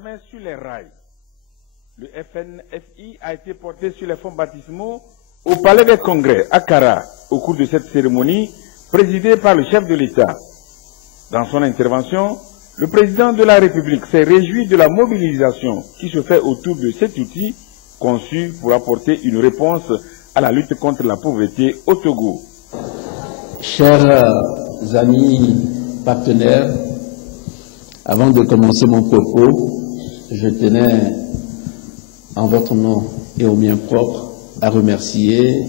désormais sur les rails. Le FNFI a été porté sur les fonds baptismaux au Palais des Congrès, à Kara, au cours de cette cérémonie présidée par le chef de l'État. Dans son intervention, le président de la République s'est réjoui de la mobilisation qui se fait autour de cet outil conçu pour apporter une réponse à la lutte contre la pauvreté au Togo. Chers amis partenaires, avant de commencer mon propos, je tenais, en votre nom et au mien propre, à remercier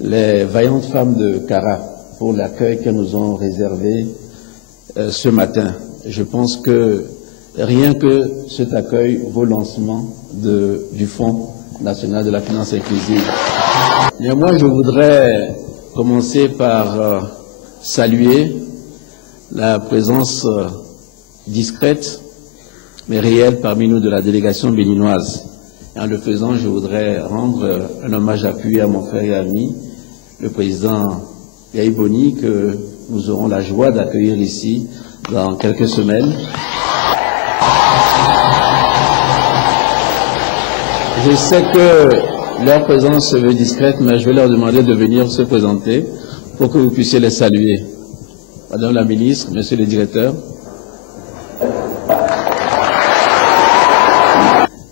les vaillantes femmes de Kara pour l'accueil qu'elles nous ont réservé ce matin. Je pense que rien que cet accueil vaut le lancement du Fonds national de la finance inclusive. Néanmoins, je voudrais commencer par saluer la présence discrète mais réelle parmi nous de la délégation béninoise. En le faisant, je voudrais rendre un hommage appuyé à mon frère et ami, le président Yahi Boni, que nous aurons la joie d'accueillir ici dans quelques semaines. Je sais que leur présence se veut discrète, mais je vais leur demander de venir se présenter pour que vous puissiez les saluer. Madame la ministre, monsieur le directeur.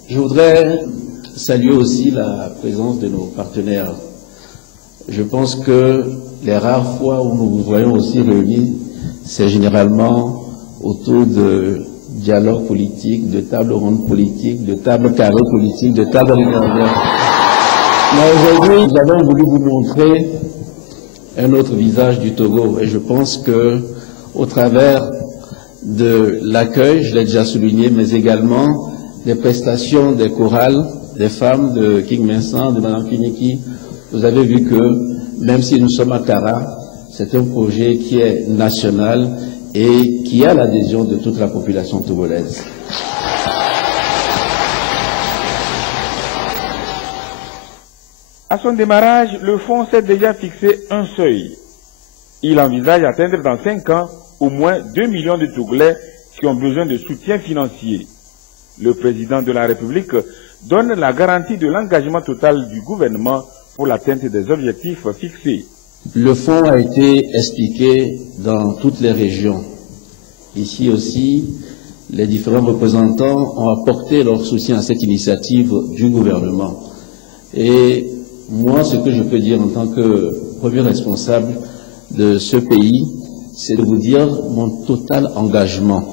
Je voudrais saluer aussi la présence de nos partenaires. Je pense que les rares fois où nous vous voyons aussi réunis, c'est généralement autour de dialogue politique, de table ronde politique, de table carrée politique, de table régulière. Mais aujourd'hui, nous avons voulu vous montrer un autre visage du Togo. Et je pense que, au travers de l'accueil, je l'ai déjà souligné, mais également des prestations des chorales, des femmes de King Vincent, de Mme Finiki, vous avez vu que, même si nous sommes à Kara, c'est un projet qui est national et qui a l'adhésion de toute la population togolaise. À son démarrage, le fonds s'est déjà fixé un seuil. Il envisage d'atteindre dans 5 ans au moins 2 millions de Togolais qui ont besoin de soutien financier. Le président de la République donne la garantie de l'engagement total du gouvernement pour l'atteinte des objectifs fixés. Le fonds a été expliqué dans toutes les régions. Ici aussi, les différents représentants ont apporté leur soutien à cette initiative du gouvernement. Et moi, ce que je peux dire en tant que premier responsable de ce pays, c'est de vous dire mon total engagement.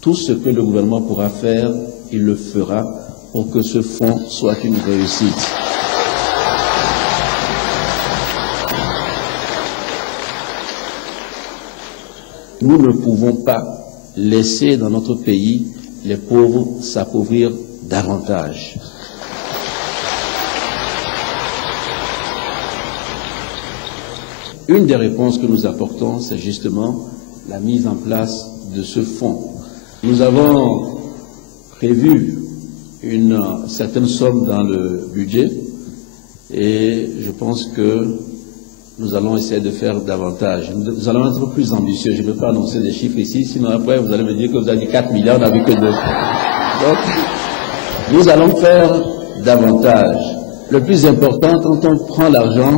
Tout ce que le gouvernement pourra faire, il le fera pour que ce fonds soit une réussite. Nous ne pouvons pas laisser dans notre pays les pauvres s'appauvrir davantage. Une des réponses que nous apportons, c'est justement la mise en place de ce fonds. Nous avons prévu une certaine somme dans le budget et je pense que nous allons essayer de faire davantage. Nous allons être plus ambitieux. Je ne veux pas annoncer des chiffres ici, sinon après vous allez me dire que vous avez dit 4 milliards, on n'a vu que 2. Donc, nous allons faire davantage. Le plus important, quand on prend l'argent,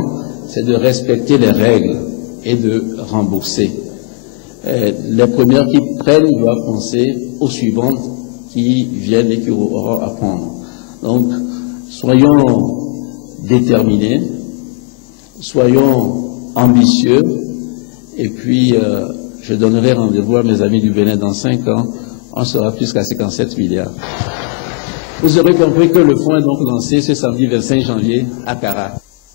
c'est de respecter les règles et de rembourser. Les premières qui prennent doivent penser aux suivantes qui viennent et qui auront à prendre. Donc, soyons déterminés, soyons ambitieux, et puis je donnerai rendez-vous à mes amis du Bénin dans 5 ans, on sera plus qu'à 57 milliards. Vous aurez compris que le fonds est donc lancé ce samedi 25 janvier à Kara.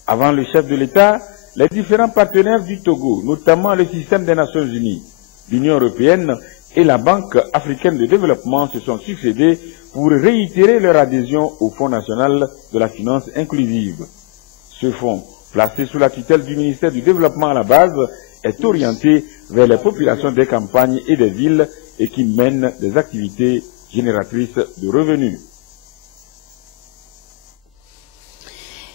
Avant le chef de l'État, les différents partenaires du Togo, notamment le système des Nations Unies, l'Union européenne et la Banque africaine de développement se sont succédés pour réitérer leur adhésion au Fonds national de la finance inclusive. Ce fonds, placé sous la tutelle du ministère du Développement à la base, est orienté vers les populations des campagnes et des villes et qui mène des activités génératrices de revenus.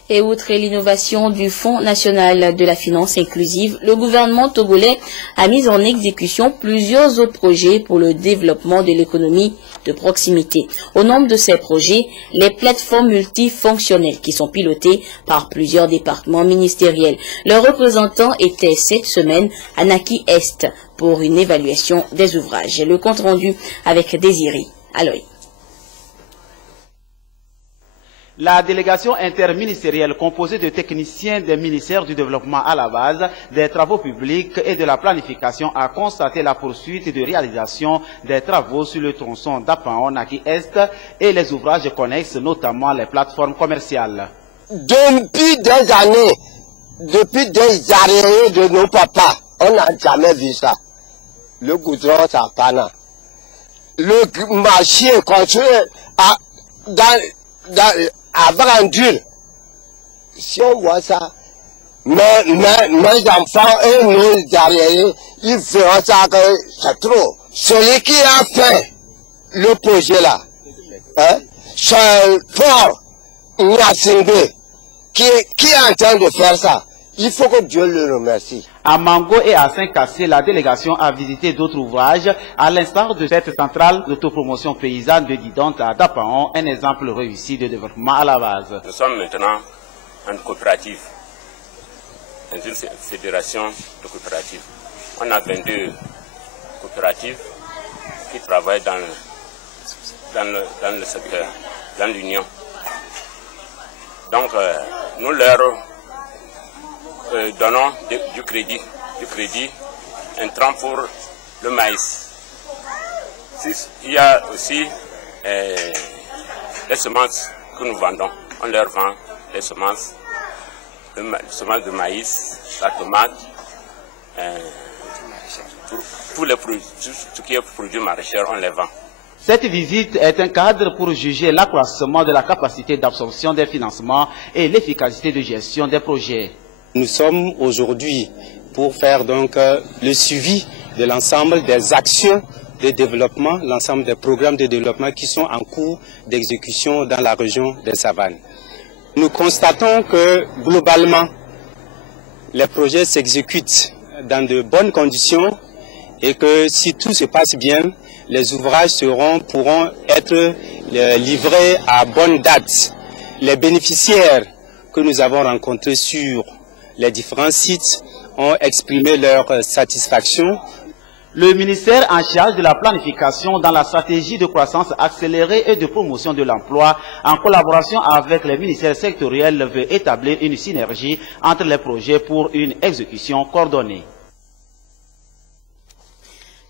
Et outre l'innovation du Fonds national de la finance inclusive, le gouvernement togolais a mis en exécution plusieurs autres projets pour le développement de l'économie de proximité. Au nombre de ces projets, les plateformes multifonctionnelles qui sont pilotées par plusieurs départements ministériels. Leurs représentants étaient cette semaine à Naki Est pour une évaluation des ouvrages. Le compte rendu avec Désiré Aloy. La délégation interministérielle composée de techniciens des ministères du développement à la base, des travaux publics et de la planification a constaté la poursuite de réalisation des travaux sur le tronçon d'Apaon-Naki Est et les ouvrages connexes, notamment les plateformes commerciales. Depuis des années de nos papas, on n'a jamais vu ça. Le goudron, ça pana. Le marché construit avant dur. Si on voit ça, mes enfants et nos arriérés, ils feront ça que c'est trop. Celui qui a fait le projet là, c'est fort Nyasingbe, qui est en train de faire ça. Il faut que Dieu le remercie. À Mango et à Saint-Cassé, la délégation a visité d'autres ouvrages, à l'instar de cette centrale d'autopromotion paysanne de Didonte à Dapaon, un exemple réussi de développement à la base. Nous sommes maintenant en coopérative, dans une fédération de coopératives. On a 22 coopératives qui travaillent dans le secteur, dans l'union. Donc, nous leur donnons du crédit intrant pour le maïs. Il y a aussi les semences que nous vendons. On leur vend les semences de maïs, la tomate, tous les produits, tout ce qui est produit maraîcher, on les vend. Cette visite est un cadre pour juger l'accroissement de la capacité d'absorption des financements et l'efficacité de gestion des projets. Nous sommes aujourd'hui pour faire donc le suivi de l'ensemble des actions de développement, l'ensemble des programmes de développement qui sont en cours d'exécution dans la région des Savanes. Nous constatons que globalement, les projets s'exécutent dans de bonnes conditions et que si tout se passe bien, les ouvrages pourront être livrés à bonne date. Les bénéficiaires que nous avons rencontrés sur les différents sites ont exprimé leur satisfaction. Le ministère en charge de la planification dans la stratégie de croissance accélérée et de promotion de l'emploi, en collaboration avec les ministères sectoriels, veut établir une synergie entre les projets pour une exécution coordonnée.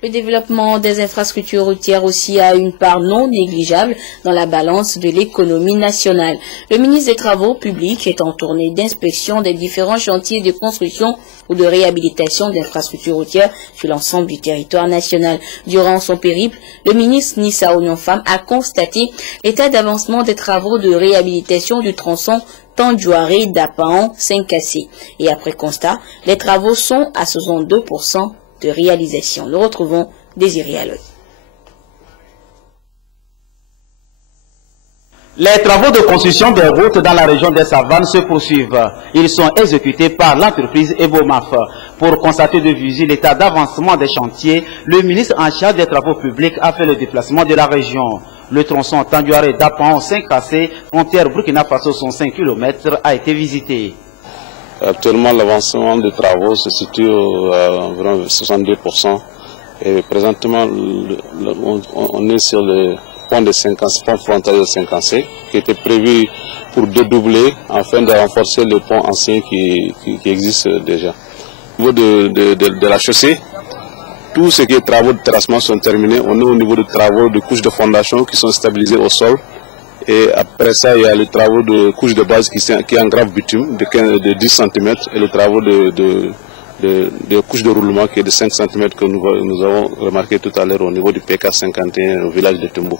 Le développement des infrastructures routières aussi a une part non négligeable dans la balance de l'économie nationale. Le ministre des Travaux publics est en tournée d'inspection des différents chantiers de construction ou de réhabilitation d'infrastructures routières sur l'ensemble du territoire national. Durant son périple, le ministre Nissa Ognonfam a constaté l'état d'avancement des travaux de réhabilitation du tronçon Tandjouaré d'Apaon Saint-Cassé. Et après constat, les travaux sont à 62% de réalisation. Nous retrouvons Désiré Aloy. Les travaux de construction des routes dans la région des Savanes se poursuivent. Ils sont exécutés par l'entreprise Ebomaf. Pour constater de visu l'état d'avancement des chantiers, le ministre en charge des travaux publics a fait le déplacement de la région. Le tronçon Tandjouaré d'Apaon Saint-Cassé, frontière Burkina Faso, son 5 km, a été visité. Actuellement, l'avancement des travaux se situe à environ 62%. Et présentement, on est sur le pont de Saint-Cassé, pont frontalier de Saint-Cassé, qui était prévu pour dédoubler afin de renforcer le pont ancien qui existe déjà. Au niveau de la chaussée, tous ce qui est travaux de terrassement sont terminés. On est au niveau des travaux de couches de fondation qui sont stabilisés au sol. Et après ça, il y a les travaux de couche de base qui est en grave bitume de 10 cm et les travaux de couche de roulement qui est de 5 cm que nous avons remarqué tout à l'heure au niveau du PK 51 au village de Tumbo.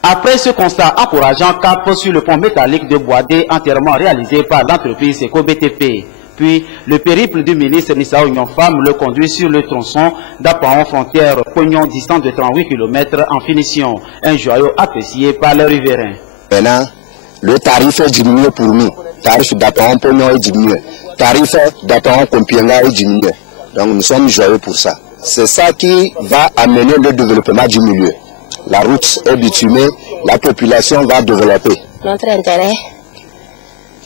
Après ce constat encourageant, cap sur le pont métallique de Boadé entièrement réalisé par l'entreprise EcoBTP. Puis, le périple du ministre Nissa Ognonfam le conduit sur le tronçon d'Apaon frontière Pognon, distant de 38 km en finition. Un joyau apprécié par les riverains. Maintenant, Le tarif est diminué pour nous. Le tarif d'Apaon Pognon est diminué. Le tarif d'Apaon Kompienga est diminué. Donc nous sommes joyeux pour ça. C'est ça qui va amener le développement du milieu. La route est bitumée, la population va développer. Notre intérêt,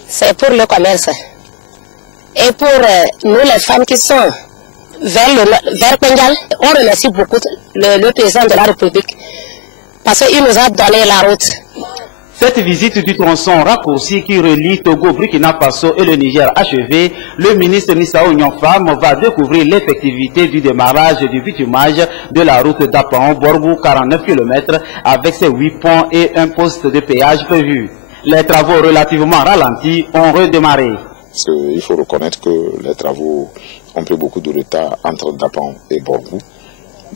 c'est pour le commerce. Et pour nous, les femmes qui sont vers Bengal, on remercie beaucoup le président de la République parce qu'il nous a donné la route. Cette visite du tronçon raccourci qui relie Togo, Burkina Faso et le Niger achevée, le ministre Nissao Nyonfam va découvrir l'effectivité du démarrage du bitumage de la route d'Apaon-Borgou, 49 km, avec ses 8 ponts et un poste de péage prévu. Les travaux relativement ralentis ont redémarré. Il faut reconnaître que les travaux ont pris beaucoup de retard entre Dapaon et Borgou.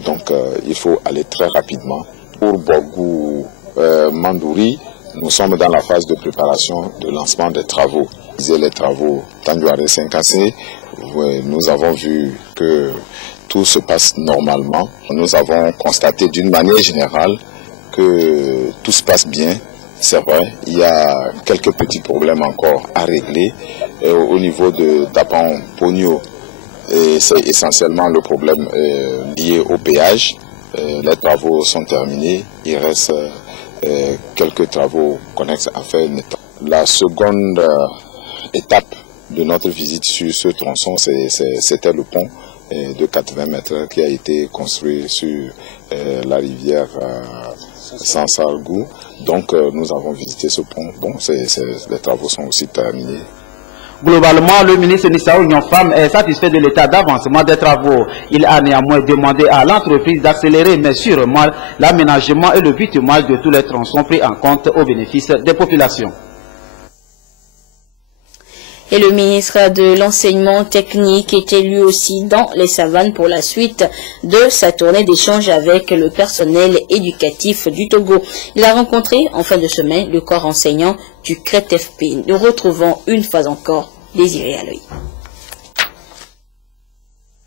Donc il faut aller très rapidement. Pour Borgou-Mandouri, nous sommes dans la phase de préparation de lancement des travaux. Les travaux Tanduare 5AC, nous avons vu que tout se passe normalement. Nous avons constaté d'une manière générale que tout se passe bien. C'est vrai, il y a quelques petits problèmes encore à régler. Au niveau de Dapaon-Pogno, c'est essentiellement le problème lié au péage. Les travaux sont terminés, il reste quelques travaux connexes à faire. La seconde étape de notre visite sur ce tronçon, c'était le pont de 80 mètres qui a été construit sur la rivière Sansargou. Donc nous avons visité ce pont. Bon, les travaux sont aussi terminés. Globalement, le ministre Nissao Nyonfam est satisfait de l'état d'avancement des travaux. Il a néanmoins demandé à l'entreprise d'accélérer, mais sûrement, l'aménagement et le bitumage de tous les tronçons pris en compte au bénéfice des populations. Et le ministre de l'Enseignement technique était lui aussi dans les savanes pour la suite de sa tournée d'échange avec le personnel éducatif du Togo. Il a rencontré en fin de semaine le corps enseignant du CRETFP. Nous retrouvons une fois encore Désiré Aloy.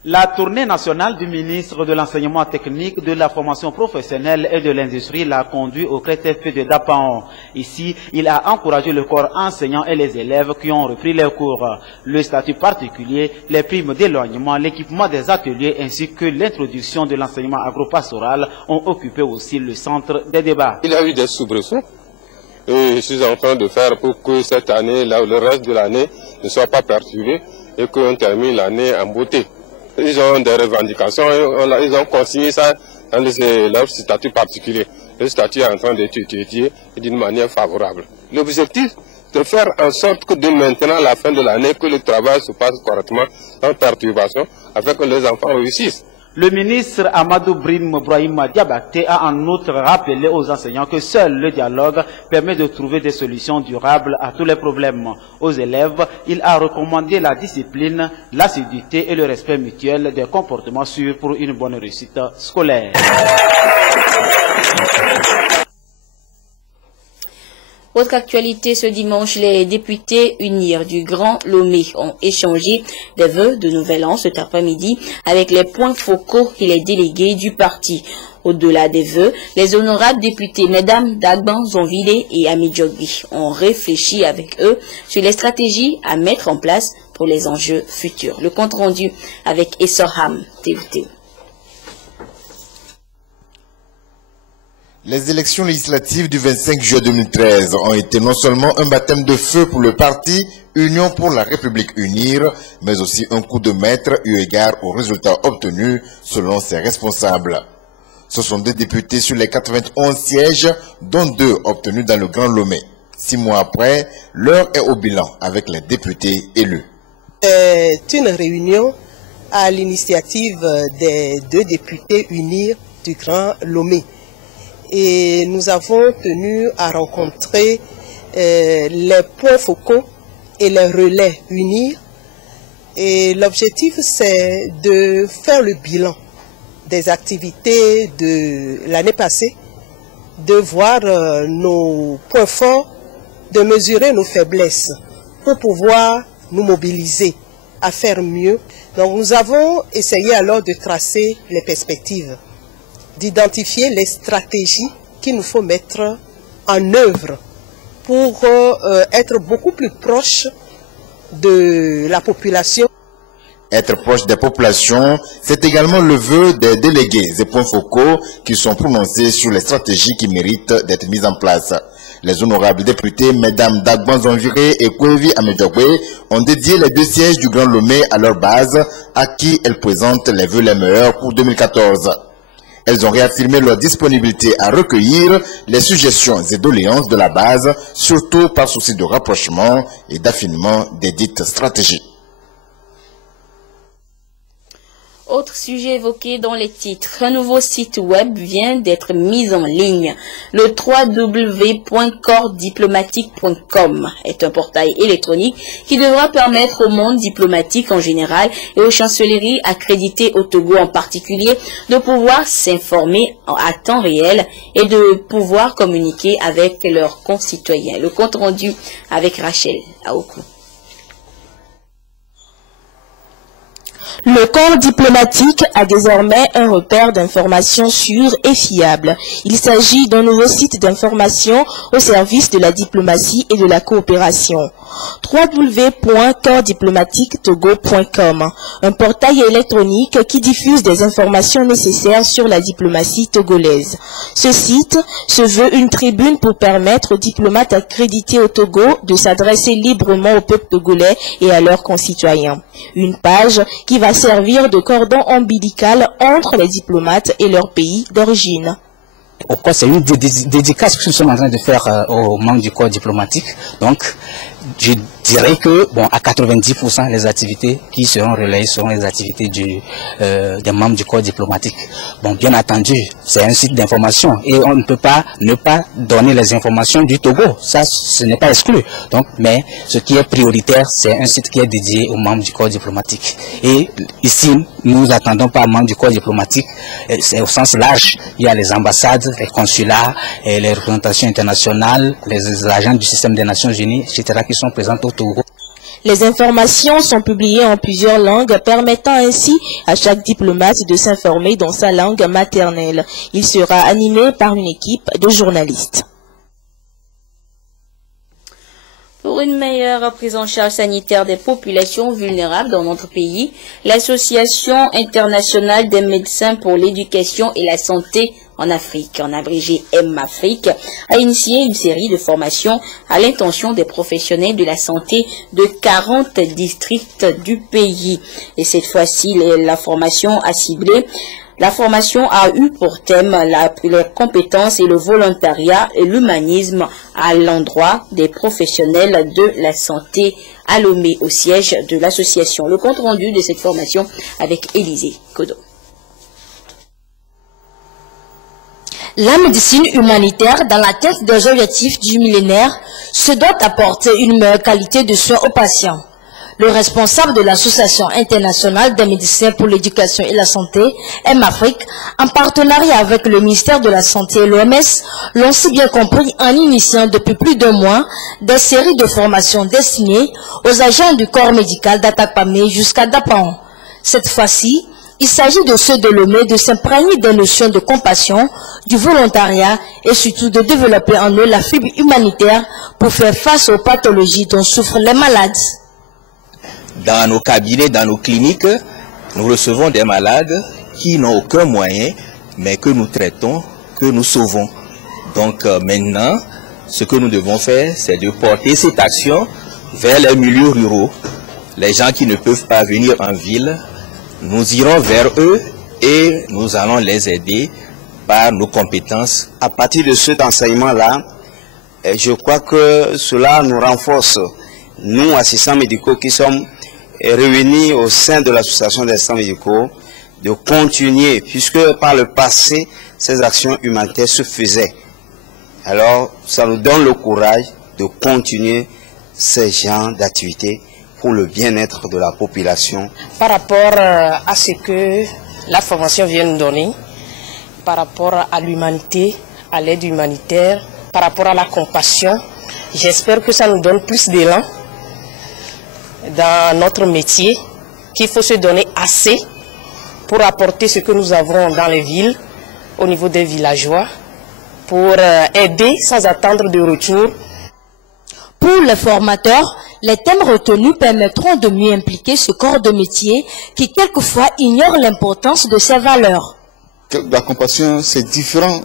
La tournée nationale du ministre de l'Enseignement technique, de la formation professionnelle et de l'industrie l'a conduit au CRETFP de Dapaon. Ici, il a encouragé le corps enseignant et les élèves qui ont repris leurs cours. Le statut particulier, les primes d'éloignement, l'équipement des ateliers ainsi que l'introduction de l'enseignement agropastoral ont occupé aussi le centre des débats. Il y a eu des soubresauts et je suis en train de faire pour que cette année, le reste de l'année, ne soit pas perturbé et qu'on termine l'année en beauté. Ils ont des revendications, ils ont consigné ça dans leur statut particulier. Le statut est en train d'être étudié d'une manière favorable. L'objectif, c'est de faire en sorte que de maintenant à la fin de l'année, que le travail se passe correctement, sans perturbation, afin que les enfants réussissent. Le ministre Amadou Brim Brahima Diabaté a en outre rappelé aux enseignants que seul le dialogue permet de trouver des solutions durables à tous les problèmes. Aux élèves, il a recommandé la discipline, l'assiduité et le respect mutuel des comportements sûrs pour une bonne réussite scolaire. Autre actualité, ce dimanche, les députés UNIR du Grand Lomé ont échangé des vœux de nouvel an cet après-midi avec les points focaux et les délégués du parti. Au-delà des vœux, les honorables députés Mesdames Dagban Zonville et Amidjogbi ont réfléchi avec eux sur les stratégies à mettre en place pour les enjeux futurs. Le compte rendu avec Essorham TVT. Les élections législatives du 25 juillet 2013 ont été non seulement un baptême de feu pour le parti Union pour la République UNIR, mais aussi un coup de maître eu égard aux résultats obtenus selon ses responsables. Ce sont des députés sur les 91 sièges, dont 2 obtenus dans le Grand Lomé. 6 mois après, l'heure est au bilan avec les députés élus. C'est une réunion à l'initiative des 2 députés UNIR du Grand Lomé. Et nous avons tenu à rencontrer les points focaux et les relais UNIR. Et l'objectif, c'est de faire le bilan des activités de l'année passée, de voir nos points forts, de mesurer nos faiblesses pour pouvoir nous mobiliser à faire mieux. Donc nous avons essayé alors de tracer les perspectives, d'identifier les stratégies qu'il nous faut mettre en œuvre pour être beaucoup plus proche de la population. Être proche des populations, c'est également le vœu des délégués et points focaux qui sont prononcés sur les stratégies qui méritent d'être mises en place. Les honorables députés, mesdames Dagban Zonviré et Kouevi Amedjogwe, ont dédié les 2 sièges du Grand Lomé à leur base, à qui elles présentent les vœux les meilleurs pour 2014. Elles ont réaffirmé leur disponibilité à recueillir les suggestions et doléances de la base, surtout par souci de rapprochement et d'affinement des dites stratégies. Autre sujet évoqué dans les titres, un nouveau site web vient d'être mis en ligne. Le www.corpsdiplomatique.com est un portail électronique qui devra permettre au monde diplomatique en général et aux chancelleries accréditées au Togo en particulier de pouvoir s'informer à temps réel et de pouvoir communiquer avec leurs concitoyens. Le compte rendu avec Rachel Aoku. Le corps diplomatique a désormais un repère d'information sûr et fiable. Il s'agit d'un nouveau site d'information au service de la diplomatie et de la coopération. www.corpsdiplomatique.togo.com, un portail électronique qui diffuse des informations nécessaires sur la diplomatie togolaise. Ce site se veut une tribune pour permettre aux diplomates accrédités au Togo de s'adresser librement au peuple togolais et à leurs concitoyens. Une page qui va servir de cordon ombilical entre les diplomates et leur pays d'origine. Au corps, c'est une dédicace que nous sommes en train de faire aux membres du corps diplomatique. Donc, je dirais que, bon, à 90%, les activités qui seront relayées seront les activités des membres du corps diplomatique. Bon, bien entendu, c'est un site d'information et on ne peut pas ne pas donner les informations du Togo. Ça, ce n'est pas exclu. Donc, mais ce qui est prioritaire, c'est un site qui est dédié aux membres du corps diplomatique. Et ici, nous attendons pas membres du corps diplomatique, c'est au sens large. Il y a les ambassades, les consulats, et les représentations internationales, les agents du système des Nations Unies, etc., qui sont présents au Togo. Les informations sont publiées en plusieurs langues, permettant ainsi à chaque diplomate de s'informer dans sa langue maternelle. Il sera animé par une équipe de journalistes. Pour une meilleure prise en charge sanitaire des populations vulnérables dans notre pays, l'Association internationale des médecins pour l'éducation et la santé en Afrique, en abrégé M-Afrique, a initié une série de formations à l'intention des professionnels de la santé de 40 districts du pays. Et cette fois-ci, la formation a ciblé. La formation a eu pour thème les compétences et le volontariat et l'humanisme à l'endroit des professionnels de la santé à Lomé, au siège de l'association. Le compte rendu de cette formation avec Élisée Kodo. La médecine humanitaire, dans la tête des objectifs du millénaire, se doit apporter une meilleure qualité de soins aux patients. Le responsable de l'Association internationale des médecins pour l'éducation et la santé, M-Afrique, en partenariat avec le ministère de la Santé et l'OMS, l'ont si bien compris en initiant depuis plus d'1 mois des séries de formations destinées aux agents du corps médical d'Atakpamé jusqu'à Dapaon. Cette fois-ci, il s'agit de ceux de Lomé de s'imprégner des notions de compassion, du volontariat et surtout de développer en eux la fibre humanitaire pour faire face aux pathologies dont souffrent les malades. Dans nos cabinets, dans nos cliniques, nous recevons des malades qui n'ont aucun moyen, mais que nous traitons, que nous sauvons. Donc maintenant, ce que nous devons faire, c'est de porter cette action vers les milieux ruraux. Les gens qui ne peuvent pas venir en ville, nous irons vers eux et nous allons les aider par nos compétences. À partir de cet enseignement-là, je crois que cela nous renforce, nous, assistants médicaux qui sommes réunis au sein de l'association des assistants médicaux, de continuer, puisque par le passé, ces actions humanitaires se faisaient. Alors, ça nous donne le courage de continuer ces genres d'activités pour le bien-être de la population. Par rapport à ce que la formation vient nous donner, par rapport à l'humanité, à l'aide humanitaire, par rapport à la compassion, j'espère que ça nous donne plus d'élan dans notre métier, qu'il faut se donner assez pour apporter ce que nous avons dans les villes, au niveau des villageois, pour aider sans attendre de retour. Pour les formateurs, les thèmes retenus permettront de mieux impliquer ce corps de métier qui quelquefois ignore l'importance de ses valeurs. La compassion, c'est différent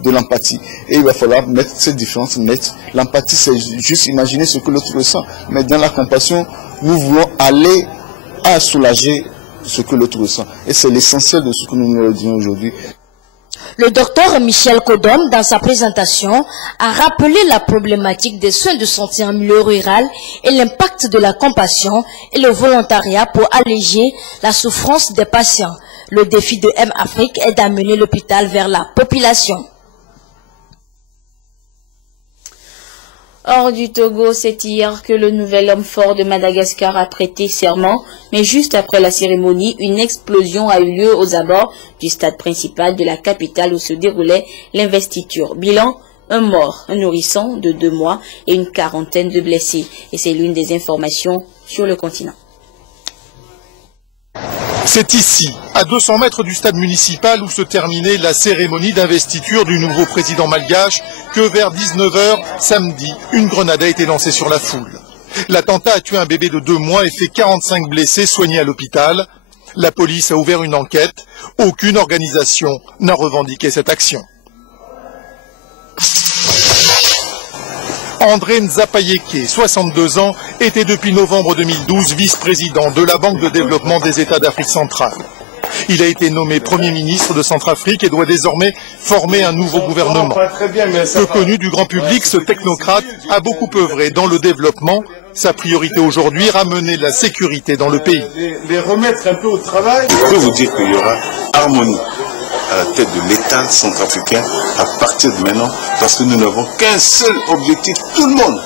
de l'empathie. Et il va falloir mettre cette différence nette. L'empathie, c'est juste imaginer ce que l'autre ressent. Mais dans la compassion, nous voulons aller à soulager ce que l'autre ressent. Et c'est l'essentiel de ce que nous nous disons aujourd'hui. Le docteur Michel Kodom, dans sa présentation, a rappelé la problématique des soins de santé en milieu rural et l'impact de la compassion et le volontariat pour alléger la souffrance des patients. Le défi de M-Afrique est d'amener l'hôpital vers la population. Hors du Togo, c'est hier que le nouvel homme fort de Madagascar a prêté serment, mais juste après la cérémonie, une explosion a eu lieu aux abords du stade principal de la capitale où se déroulait l'investiture. Bilan, un mort, un nourrisson de 2 mois et une quarantaine de blessés. Et c'est l'une des informations sur le continent. C'est ici, à 200 mètres du stade municipal où se terminait la cérémonie d'investiture du nouveau président malgache, que vers 19 h samedi, une grenade a été lancée sur la foule. L'attentat a tué un bébé de 2 mois et fait 45 blessés soignés à l'hôpital. La police a ouvert une enquête. Aucune organisation n'a revendiqué cette action. André Nzapayeke, 62 ans, était depuis novembre 2012 vice-président de la Banque de développement des États d'Afrique centrale. Il a été nommé Premier ministre de Centrafrique et doit désormais former un nouveau gouvernement. Peu connu du grand public, ce technocrate a beaucoup œuvré dans le développement. Sa priorité aujourd'hui, ramener la sécurité dans le pays. Les remettre un peu au travail. Je peux vous dire qu'il y aura harmonie à la tête de l'État centrafricain à partir de maintenant, parce que nous n'avons qu'un seul objectif, tout le monde,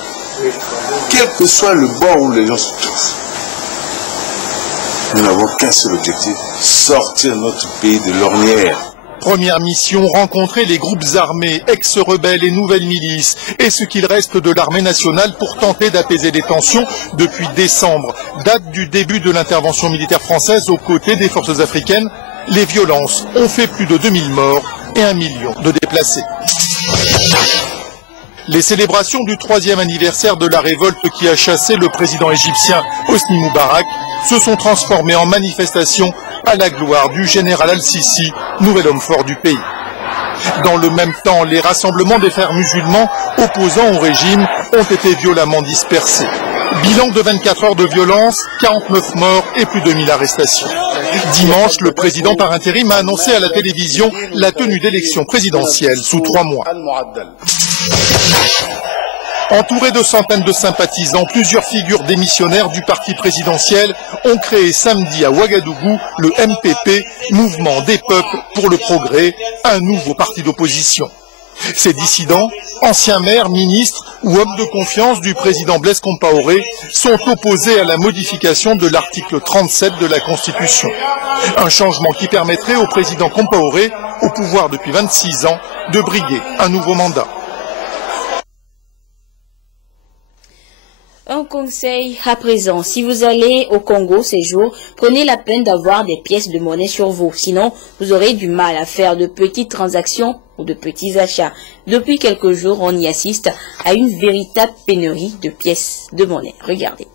quel que soit le bord où les gens se trouvent. Nous n'avons qu'un seul objectif, sortir notre pays de l'ornière. Première mission, rencontrer les groupes armés, ex-rebelles et nouvelles milices, et ce qu'il reste de l'armée nationale pour tenter d'apaiser les tensions depuis décembre, date du début de l'intervention militaire française aux côtés des forces africaines. Les violences ont fait plus de 2000 morts et 1 million de déplacés. Les célébrations du 3e anniversaire de la révolte qui a chassé le président égyptien Hosni Moubarak se sont transformées en manifestations à la gloire du général Al-Sisi, nouvel homme fort du pays. Dans le même temps, les rassemblements des frères musulmans opposants au régime ont été violemment dispersés. Bilan de 24 heures de violence, 49 morts et plus de 1000 arrestations. Dimanche, le président par intérim a annoncé à la télévision la tenue d'élections présidentielles sous 3 mois. Entouré de centaines de sympathisants, plusieurs figures démissionnaires du parti présidentiel ont créé samedi à Ouagadougou le MPP, Mouvement des peuples pour le progrès, un nouveau parti d'opposition. Ces dissidents, anciens maires, ministres ou hommes de confiance du président Blaise Compaoré sont opposés à la modification de l'article 37 de la Constitution. Un changement qui permettrait au président Compaoré, au pouvoir depuis 26 ans, de briguer un nouveau mandat. Un conseil à présent, si vous allez au Congo ces jours, prenez la peine d'avoir des pièces de monnaie sur vous. Sinon, vous aurez du mal à faire de petites transactions ou de petits achats. Depuis quelques jours, on y assiste à une véritable pénurie de pièces de monnaie. Regardez.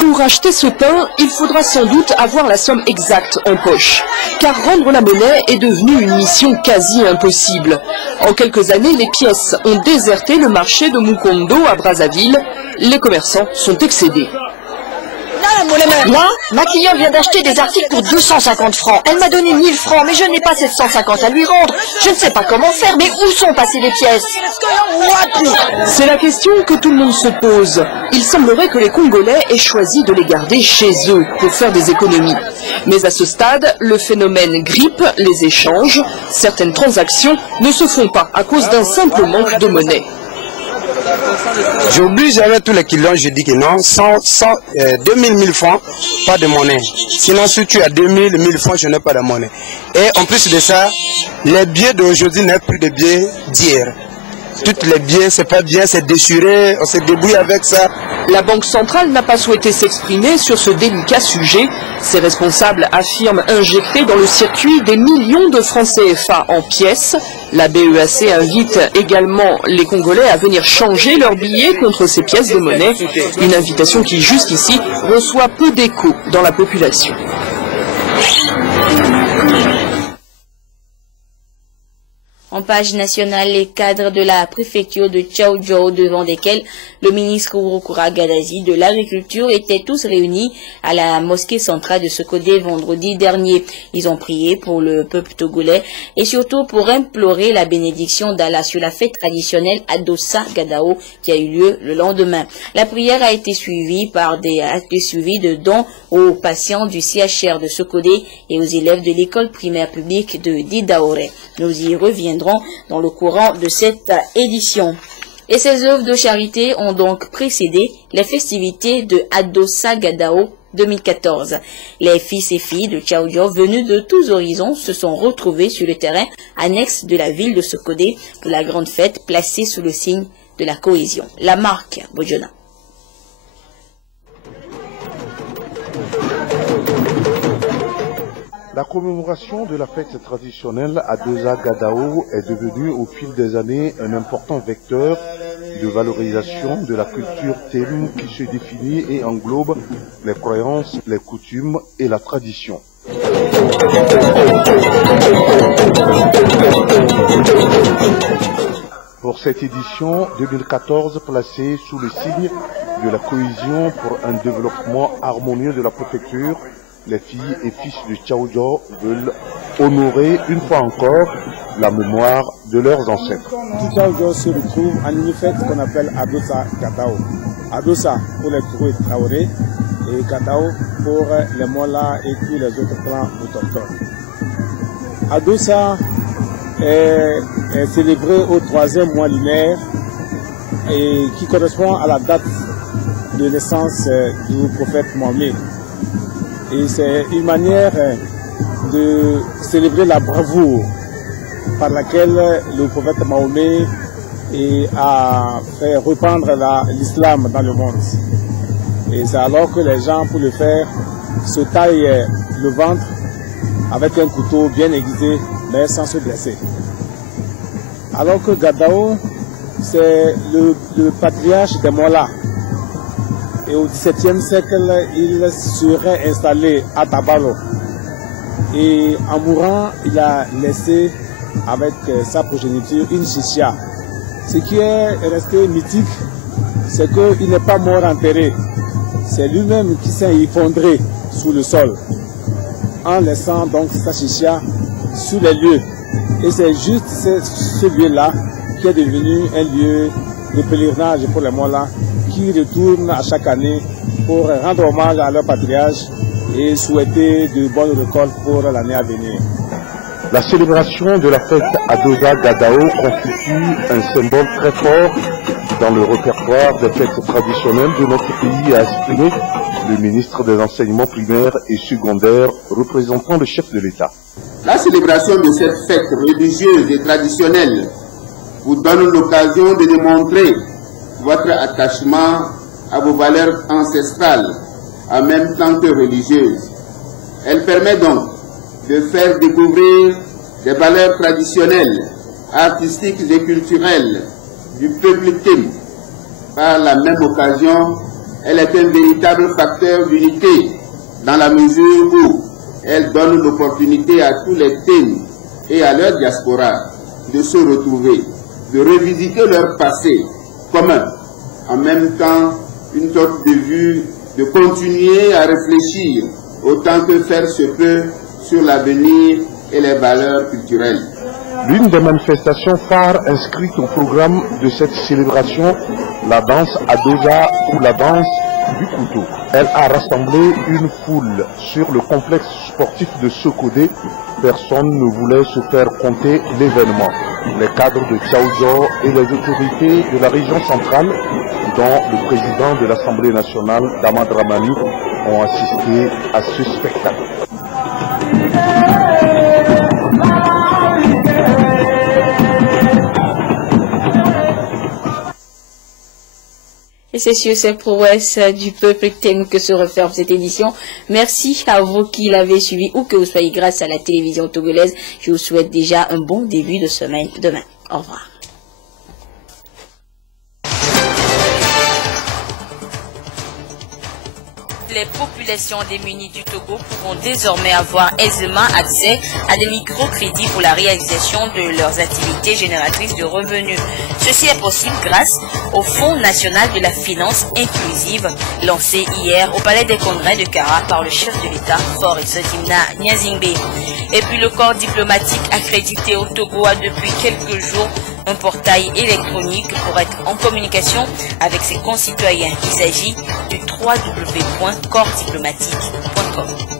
Pour acheter ce pain, il faudra sans doute avoir la somme exacte en poche, car rendre la monnaie est devenu une mission quasi impossible. En quelques années, les pièces ont déserté le marché de Mukondo à Brazzaville. Les commerçants sont excédés. Moi, ma cliente vient d'acheter des articles pour 250 francs. Elle m'a donné 1000 francs, mais je n'ai pas 750 à lui rendre. Je ne sais pas comment faire, mais où sont passées les pièces? C'est la question que tout le monde se pose. Il semblerait que les Congolais aient choisi de les garder chez eux pour faire des économies. Mais à ce stade, le phénomène grippe les échanges. Certaines transactions ne se font pas à cause d'un simple manque de monnaie. J'oblige avec tous les clients, je dis que non, 2000, 1000 francs, pas de monnaie. Sinon, si tu as 2000, 1000 francs, je n'ai pas de monnaie. Et en plus de ça, les billets d'aujourd'hui n'est plus de billets d'hier. Tous les billets, c'est pas bien, c'est déchiré, on se débrouille avec ça. La Banque centrale n'a pas souhaité s'exprimer sur ce délicat sujet. Ses responsables affirment injecter dans le circuit des millions de francs CFA en pièces. La BEAC invite également les Congolais à venir changer leurs billets contre ces pièces de monnaie, une invitation qui jusqu'ici reçoit peu d'écho dans la population. En page nationale, les cadres de la préfecture de Tchaoudjou, devant lesquels le ministre Ouroukura Gadazi de l'Agriculture étaient tous réunis à la mosquée centrale de Sokodé vendredi dernier. Ils ont prié pour le peuple togolais et surtout pour implorer la bénédiction d'Allah sur la fête traditionnelle Adossa Gadao qui a eu lieu le lendemain. La prière a été suivie par de dons aux patients du CHR de Sokodé et aux élèves de l'école primaire publique de Didaoré. Nous y reviendrons dans le courant de cette édition. Et ces œuvres de charité ont donc précédé les festivités de Adossa Gadao 2014. Les fils et filles de Tchaoudjou venus de tous horizons se sont retrouvés sur le terrain annexe de la ville de Sokodé pour la grande fête placée sous le signe de la cohésion. La marque Bojona. La commémoration de la fête traditionnelle Adossa Gadao est devenue au fil des années un important vecteur de valorisation de la culture Télu qui se définit et englobe les croyances, les coutumes et la tradition. Pour cette édition 2014 placée sous le signe de la cohésion pour un développement harmonieux de la préfecture, les filles et fils de Tchaoudjou veulent honorer une fois encore la mémoire de leurs ancêtres. Tout Tchaoudjou se retrouve en une fête qu'on appelle Adossa Gadao. Adossa pour les Touré Traoré et Gadao pour les Mola et tous les autres clans autochtones. Adossa est célébré au 3e mois lunaire et qui correspond à la date de naissance du prophète Mohamed. Et c'est une manière de célébrer la bravoure par laquelle le prophète Mahomet a fait répandre l'islam dans le monde. Et c'est alors que les gens, pour le faire, se taillent le ventre avec un couteau bien aiguisé, mais sans se blesser. Alors que Gadao, c'est le patriarche des Mola. Et au XVIIe siècle, il serait installé à Tabalo. Et en mourant, il a laissé avec sa progéniture une chicha. Ce qui est resté mythique, c'est qu'il n'est pas mort enterré. C'est lui-même qui s'est effondré sous le sol, en laissant donc sa chicha sur les lieux. Et c'est juste ce lieu-là qui est devenu un lieu de pèlerinage pour les Molas, qui retournent à chaque année pour rendre hommage à leur patriarche et souhaiter de bonnes récoltes pour l'année à venir. La célébration de la fête Adossa Gadao constitue un symbole très fort dans le répertoire des fêtes traditionnelles de notre pays, a exprimé le ministre des Enseignements primaires et secondaires représentant le chef de l'État. La célébration de cette fête religieuse et traditionnelle vous donne l'occasion de démontrer votre attachement à vos valeurs ancestrales, en même temps que religieuses. Elle permet donc de faire découvrir des valeurs traditionnelles, artistiques et culturelles du peuple Télu. Par la même occasion, elle est un véritable facteur d'unité dans la mesure où elle donne l'opportunité à tous les Télu et à leur diaspora de se retrouver, de revisiter leur passé commun, en même temps une sorte de vue de continuer à réfléchir autant que faire se peut sur l'avenir et les valeurs culturelles. L'une des manifestations phares inscrites au programme de cette célébration, la danse Adossa ou la danse du couteau. Elle a rassemblé une foule sur le complexe sportif de Sokodé. Personne ne voulait se faire compter l'événement. Les cadres de Tchaoudjou et les autorités de la région centrale, dont le président de l'Assemblée nationale, Damad Ramani, ont assisté à ce spectacle. Et c'est sur ces prouesses du peuple thème que se referme cette édition. Merci à vous qui l'avez suivi ou que vous soyez grâce à la télévision togolaise. Je vous souhaite déjà un bon début de semaine demain. Au revoir. Les populations démunies du Togo pourront désormais avoir aisément accès à des microcrédits pour la réalisation de leurs activités génératrices de revenus. Ceci est possible grâce au Fonds national de la finance inclusive lancé hier au Palais des Congrès de Kara par le chef de l'État, Faure Timna Nyazingbe. Et puis le corps diplomatique accrédité au Togo a depuis quelques jours un portail électronique pour être en communication avec ses concitoyens. Il s'agit du www.corpsdiplomatique.com.